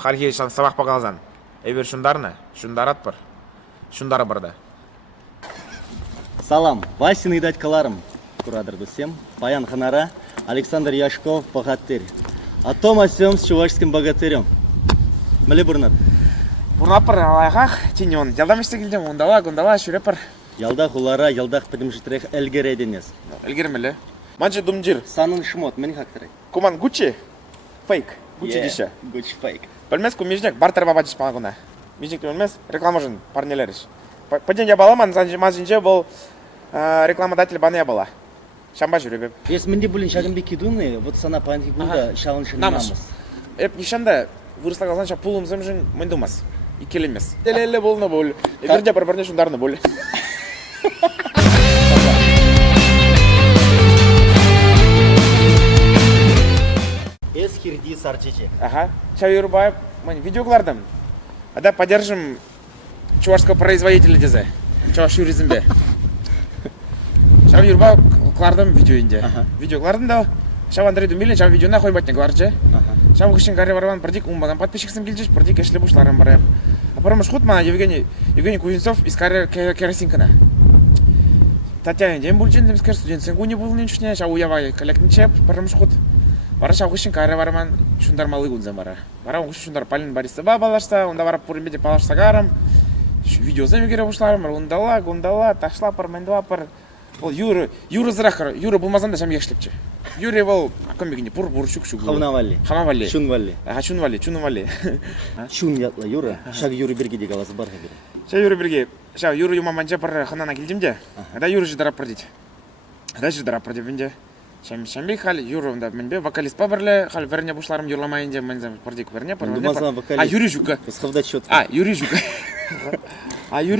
халге сабақ бағалзан. Эбер шундарны, шундарат бар. Шундары барда. Салам, Васин и дядькаларым, курадыр досем, Паян Ханара, Александр Яшков, богатырь. О том о сём с чувашским богатырем. Мали бурнат? Бурнапыр алайғақ, тенен. Ялдам істе келдем, ондала, шүрепір. Ялдах улара, ялдах підімжітрек әлгере денес. Әлгермелі. Манчы думжир. Санын шмот, мені хақтырай. Куман Гуччи? Фейк. Гуччи деші. Гуччи фейк. Білмес, ку межнек бартер баба деш паңағына. Межнек білмес, реклама жын, парнелеріш. Паден баламан, мазинже бұл рекламодатель баны бала. Шамба жүребеп. Ес менде бұлін шагынбек кедуны, вот сана панки гулда шалын шын намыс. Эп нишанда вырысла қалсанша пулым зымжын мындумас. Икелемес. Телелі болны бол. Эберде бір-біріне шундарны бол. Эс хирди сарчечек. Ага. Шау Юрбаев, мы видеоглардым. А да поддержим чувашского производителя дезе. Чуваш юризмбе. Шау Юрбаев клардым видеоинде. Видеоглардым да. Шау Андрей Думилин, шау видео нахуй батне гларче. Шау гышын каре барван бірдік умбадан подписчиксым келчеш, бірдік эшлі бушларым барайым. А парамыш худ мана Евгений Кузнецов из Керосинкана. Татьяна дем бульчин демскер студент сенгуни был ничне, шау уява коллектничеп, парамыш худ. Бара шау гышын каре барван шундар малы гунзам бара. Бара гышын шундар палин бариста балашта, онда бара пурымбеде палашта гарам. Видео замигере бушларым, гундала, ташла пар, мендуа пар. Ол Юра зырақыр, Юра болмазанда шам ешлепче. Юра ол акомбегіне пур шук-шук. Хамавалли. Шунвалли. Ага, Шунвалли. Шун ятла Юра, шаг Юра берге де қаласы бар қабір. Ша Юра берге, ша Юра юмаманча пар ханана келдімде. Ада Юра жыдарап пардейді. Ада жыдарап пардейбінде. Шамбей хал Юра онда менбе вокалист па бірлі, хал верне бушларым юрламайынде мензем пардейк верне пар. А Юрий Жука. Схавда чет. Юрий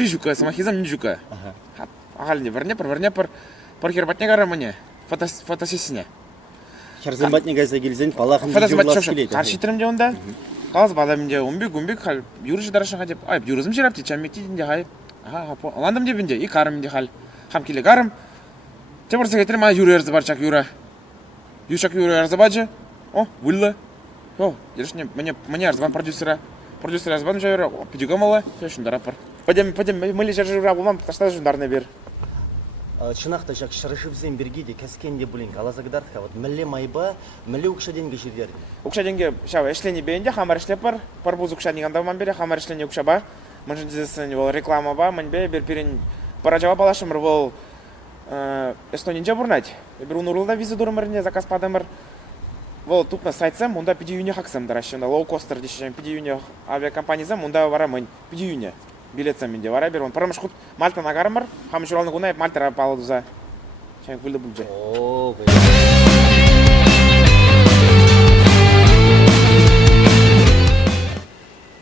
Жука, самахизам не Жука. Ағалінде верне пар хербатне гара мне фотосессине. Херзембатне гайза келзен палахын видеолас келейді. Қаршитірімде онда, қалыз баламінде умбек хал Юры жыдарашыға деп, Юрызым жерапты, чаммекті дінде хай. Аландым дебінде, и қарымінде хал. Хам келе қарым. Тебірсе кетірім, Юры әрзі бар чак Юра. Юшак Юры әрзі баджы. О, вылы. О, ерішіне, мне әрзі продюсера. Продюсер әрзі бадым жайыры, педюгам ала, шундар апар. Падем, мөлі жар болмам, ташта жундарны бер. Чынақта жак шырышывзен бергеде кәскенде бұлінг, алазагдардқа, вот мүлі майба, мүлі ұқшаденге жердерді. Ұқшаденге, шау, эшлені бейінде, хамар эшлеп бар, парбуз ұқшаден андаман бере, хамар эшлені ұқша ба, мұншын дезесін, ол реклама ба, мұн бе, бер перен паражава балашымыр, ол эстонинже бұрнать. Бер ұнырылда визы дұрымыріне заказ падамыр. Ол тупна сайтсам, мұнда педиюне хақсам дарашында, лоу-костер дешем, педиюне авиакомпаниясам, мұнда вара мұн, педиюне. Билетсам менде вара бер, он парамыш худ Мальта нагарымыр, хамыш уралны гунайып Мальтара палыдуза. Шайын күлді бұлжай.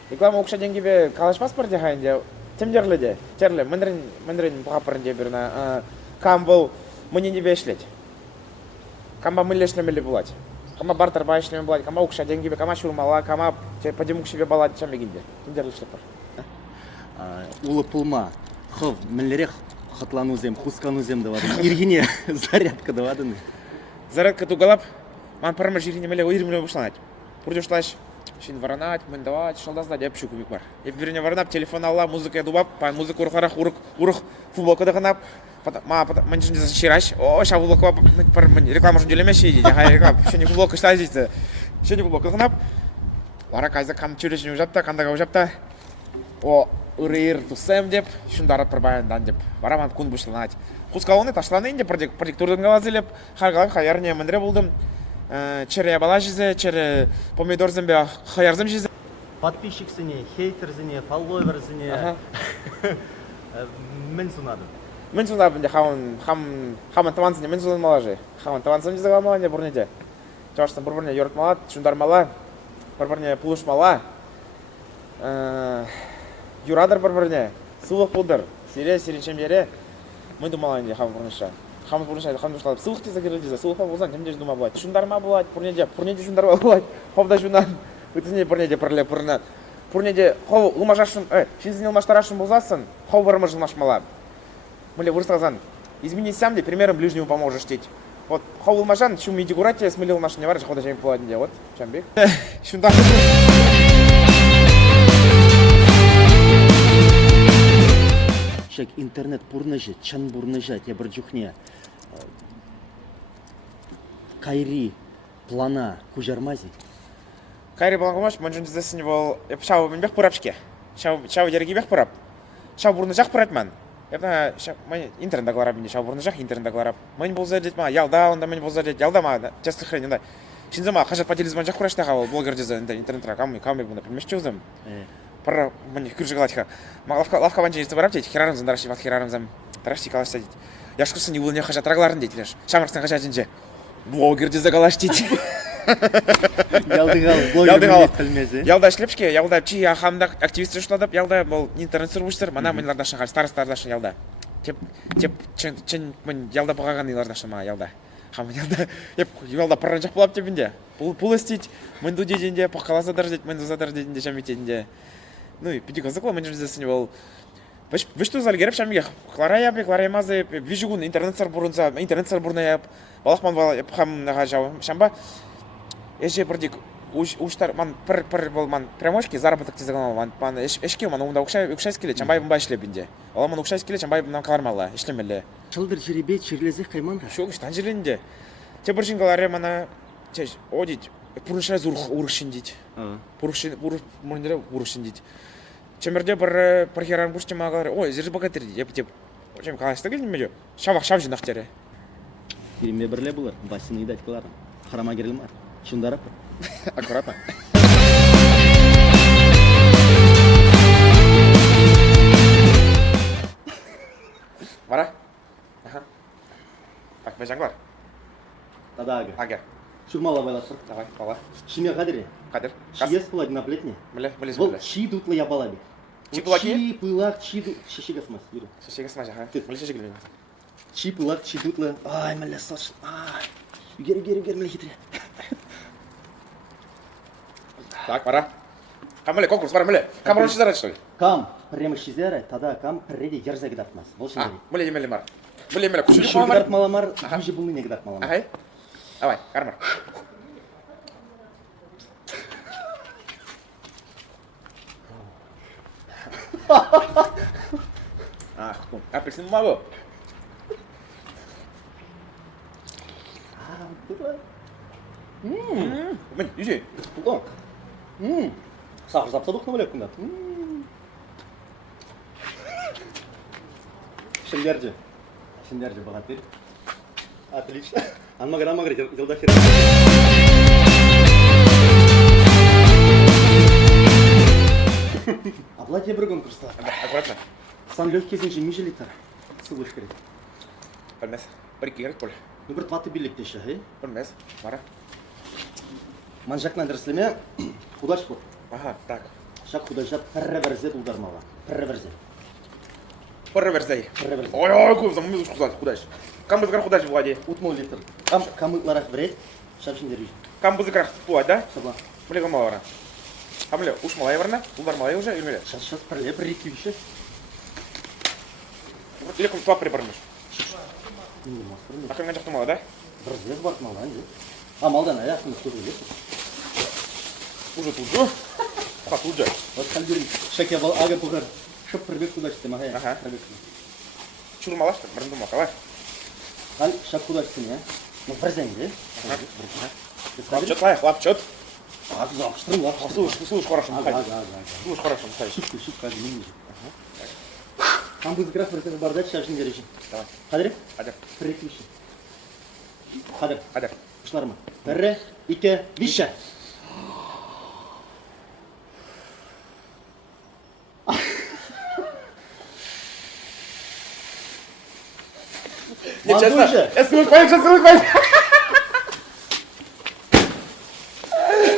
Реклама оқша денгебе калашпас бар де хайынде, темдерлі де, терлі, міндірін бұғапырын де біріна. Кам бұл мұнен дебе ешлет. Камба мүлі ешлемелі бұлад. Кама бартар ба ешлеме бұлад, кама оқша денгебе, кама шурмала, кама падем ұқшебе балад чам бегенде. Темдерлі ешлеп бар. Улы пулма, хов, мінлерек хатлану зем, хускану зем давады. Иргине зарядка давадыны. Зарядка тугалап, ман парма жиргине меле ойырмеле бұшланать. Бұрдешлаш, шин варанать, мындавать, шалдазда деп шүкімік бар. Епберіне варанап, телефон алла, музыка дубап, пан музыка урқарақ, урық футболка дағанап, мен жын дезін шираш, о, ша футболка реклама жын делеме шейді, хай реклам, шыны футболка штай жейді. Шыны футболка дағанап, вара кайза кам чүрешін ұжапта, қандаға ұжапта, о, үрейір тұсым деп, шундарат пырбайындан деп, бараман күн бұшланать. Хускалыны ташланы инде продик турдың ғалазылеп, харгалап хаярне міндіре болдым. Чере бала жизе, чере помидор зімбе хаярзым жизе. Подписчик зіне, хейтер зіне, фолловер зіне. Мен сунадым. Мен сунадым де хаман тавансыне, мен сунадым мала жи. Хаман тавансым жизе ғалмала не бұрнеде. Чаваштан бұрбұрне йорт мала, шундар мала, бұрбұрне пулыш мала. Юрадар бір-біріне, сылық бұлдыр, сиреншем жере, мен думалайын де қамыз бұрныша. Қамыз бұрныша, қамыз бұрныша, сылық тезі керілі дезе, сылыққа болсан, кемде жын дума болады. Шундарма болады, пұрнеде шундарма болады, қовда жунан, өтізіне пұрнеде пірлі пұрны. Пұрнеде, қов ұлмашашын, шинзіне ұлмаштарашын болзасын, қов барымы жылмашмала. Мөле вырыстағызан, изменесям де, примером ближнему поможешь деть. Вот, қов ұлмашан, шум медигурате, смылы ұлмашын не варыш, қовда жеміп болады де, вот, Чамбек. Шундар. шек интернет бурныжы, чын бурныжы, те бір жүхне. Кайри, плана, кужармази. Кайри балангомаш, мен жүндізді сіне бол, шау мен бек бұрапшке. Шау дерге бек бұрап. Шау бұрны жақ бұрат мен. Мен интернетда қаларап, менде шау бұрны жақ интернетда қаларап. Мен болзар дед ма, ялда, онда мен болзар дед, ялда ма, часто хрен, онда. Шинза ма, қажат по телевизору жақ бұрашта қабыл, блогер дезі, интернетра, каме бұнда, білмеште өзім. Пара, мен күржі қалатыға. Лавка банча езді барап дейді, херарым зандараши, ват херарым зам, тарашти қалашта дейді. Яшқысы не ұлыне қажат рағыларын дейді, леш. Шамырқсын қажат жінже. Блогер дезі қалаш дейді. Ялдығал, блогер Ялда шлепшке, ялда чи ахамда активистер шуладып, ялда бол интернет сұрғыштыр, мана мен лардашын қал, старыстардашын ялда. Теп, чын мен ялда бұғаған илардашын ма, ялда. Хам ялда, ялда паран жақ болап тебінде. Пул істейді, мен ду дедінде, пақаласа дәржет, мен дузадар дедінде, шамитедінде. Ну и пиди козықла, мен жүрдесіне бол. Вишто залгереп шамиге, кларай мазы, вижугун интернет сар бурная, балахман вал, хам нага жау, шамба. Эше бірдек уштар ман пір бол ман прямошки заработок тезаган ман эшке ман онда укшайс келе чамбай бумба ишлебинде. Ала ман укшайс келе чамбай бумнан калармала ишлемеле. Чылдыр жеребет чирлезех кайманда. Шок штан жеринде. Те бір жингалары мана чеш одить пурушай урушин дить. Пурушин мундере урушин дить. Чемерде бір пархеран буште магалар. Ой, зер богатырь деп. Чем калашта келмеде. Шавак шав жинахтере. Кириме бірле булар, басыны идать каларым. Харама керилма. Шундарап. Аккуратно. Мара? Ага. Так, бежанглар. Тадага. Ага. Шурмала байлаштыр. Давай, бала. Шиме қадыре. Кадыр. Шиес пылак на плетне. Біле. Бұл ши дутлы я балабик. Чи пылаки? Ши пылак, ши дут... Шишига смас, юру. Шешеге смажа, ага. Біле шешеге біле. Ши пылак, ши дутлы. Ай, мәлі салшын. Ай. Үгер, мәлі хитре. Так, Мара. Камеле, конкурс, Мара, меле. Камерон шизарат, что ли? Кам, прямо шизере, тада кам преди ерзег дартмас. Бол шындери. Меле, емеле, Мара. Меле, кушили Ши қома, Мара. дартмаламар, жүжі бұлны неге дартмаламар. Ага. Давай, кармар. Апельсин могу. Мен, иди. Бұлан. Сақыр запса дұқны білек күнда. Шындерді бағат бер. Отлично. Анмагар, елда хер. Абла тебе бір конкурста. Аккуратно. Сан легкесінше меже литр. Сылыш керек. Білмес. Бір кегірік бол. Ну бір тваты биліктеші, хей? Білмес. Мара. Манжақнан дірслеме, худач бұл. Ага, так. Шақ худача пірі-бірзе бұлдармала. Пірі-бірзе. Пірі-бірзей. Пірі-бірзе. Ой, көз, мұны ұш құзады, құдач. Кам бұзықар құдач бұладе? Утмол литр. Кам ұтларақ бірет, шапшын дервиш. Кам бұзықар бұлады, да? Сабла. Біле қамала вара. Камле, уш малай варна? Бұлдар малай уже, үлмеле? Шас пірле бір екі виші. Или кім туа прибармыш? Не мастырын. Ақырған жақтың мала, да? Бірзе бart малдан же. А малдан аяқын көрі лет. Уже тут же? Ха, тут же. Вот қалдерін. Шак я бал ага бұғар. Шып пірбек құдачты ма, хай. Ага. Чур малаш, так, бірін думақ, алай. Ал шак құдачты не? Ну бірзен же. Лапчет, лай, лапчет. Ак, запштырым, лапштырым. Слушай, хорошо, махай. Ага. Слушай, хорошо, махай. Шып қазы мен же. Там бұзықырақ бір тәні бардат шапшын дережі. Давай. Қадыр? Қадыр. Бір екі виші. Қадыр. Қадыр. Ұшыларыма. Бірі, екі, виші. Нечестно. Ссылок пойдет, ссылок пойдет.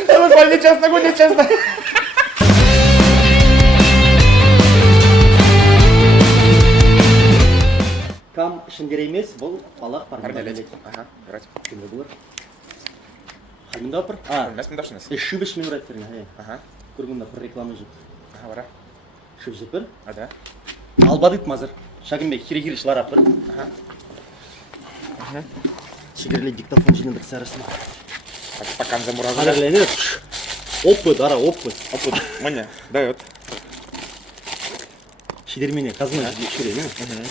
Ссылок пойдет, нечестно, гуль, нечестно. Кам шындер емес, бұл балақ пармада Арнелет. білет. Ага, брать. Кімді бұлар? Халмында апыр? Білмесін дашыныз. Шүбіш мен ұрайттырын, хай. Ага, Көргінда бір реклама жүр. ага, бара. Шүп жүпір. Ада. Албадык мазыр. Шагынбек хире-хире шлар апыр. Ага. Шигерле диктофон жинен бір сарысына. Пакан замуразы. Аларленер. Опыт, ара, опыт. Опыт, мне дает. Шидермене, қазына шидермене.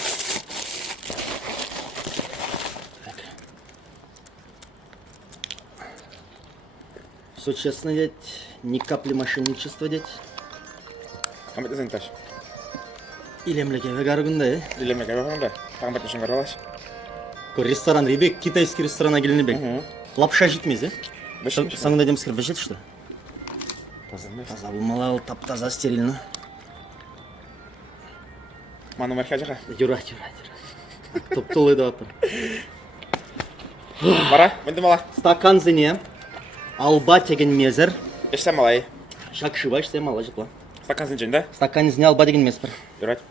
Все честно, дядь, ни капли мошенничества, дядь. Қамбет десең таш. Илемлеке вегар күнде, Илеме кәбе қаңда. Қамбет десең қаралаш. Ресторан ребек, китайский ресторана келіне бек. Лапша жетмез, Бешінші. Саңында демскір бешет, что? Таза емес. Таза болмалы, тап-таза, стерильно. Ману мәрхә жақа. Юра. Топ-толы да апыр. Бара, мендім ала. Стакан зіне, алба теген мезір. Ішсем алай. Шак шыва, ішсем ала жықла. Стакан сен да? Стакан зіне алба деген мезір. Жүрәт.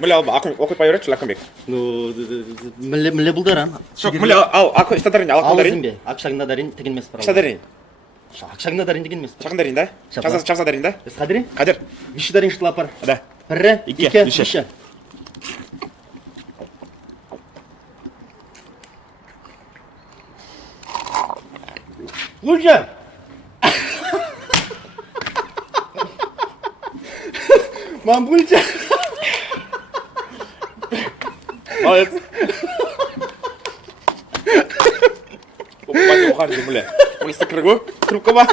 Мүлі алба, оқыт па үйрет, шылақын бек. Ну, мүлі бұлдаран. Шоқ, мүлі ал, іштадарин, ал Ал қандарин. зімбе, ақшағында дарин теген мезір. Іштадарин. Ақшағында дарин теген мезір. Шақындарин да? Чавсадарин да? Біз қадырин? Қадыр. Виші дарин шытыла апар. Да. Бірі, Ике, ике, виші. виші. Луча! Мамбульча! Молодец. Опа, ухаживай, мүлі. Мүлі сықырғу, трубка ба.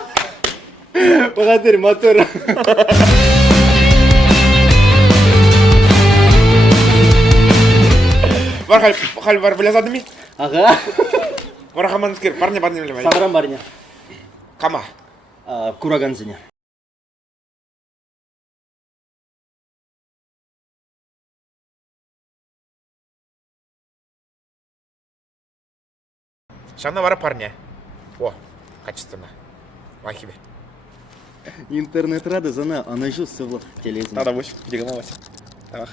Богатырь, мотор. Бар хал бар білязады ми? Аға. Бар хаман скер, парня барны білемай. Сағыран барыня. Кама. Кураган зіне. Шамна бара парня. О, качественно. Вахибе. Интернет рады зана, она жил сывлық телезін. Надо больше, где гамалась. Давай.